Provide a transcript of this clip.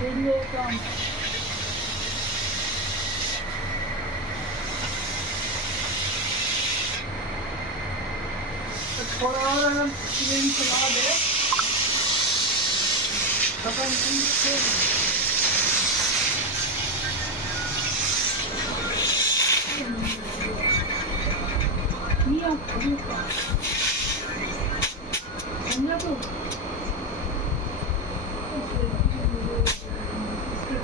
video काम थोड़ा और अगर यही चला दे खत्म नहीं आप समझ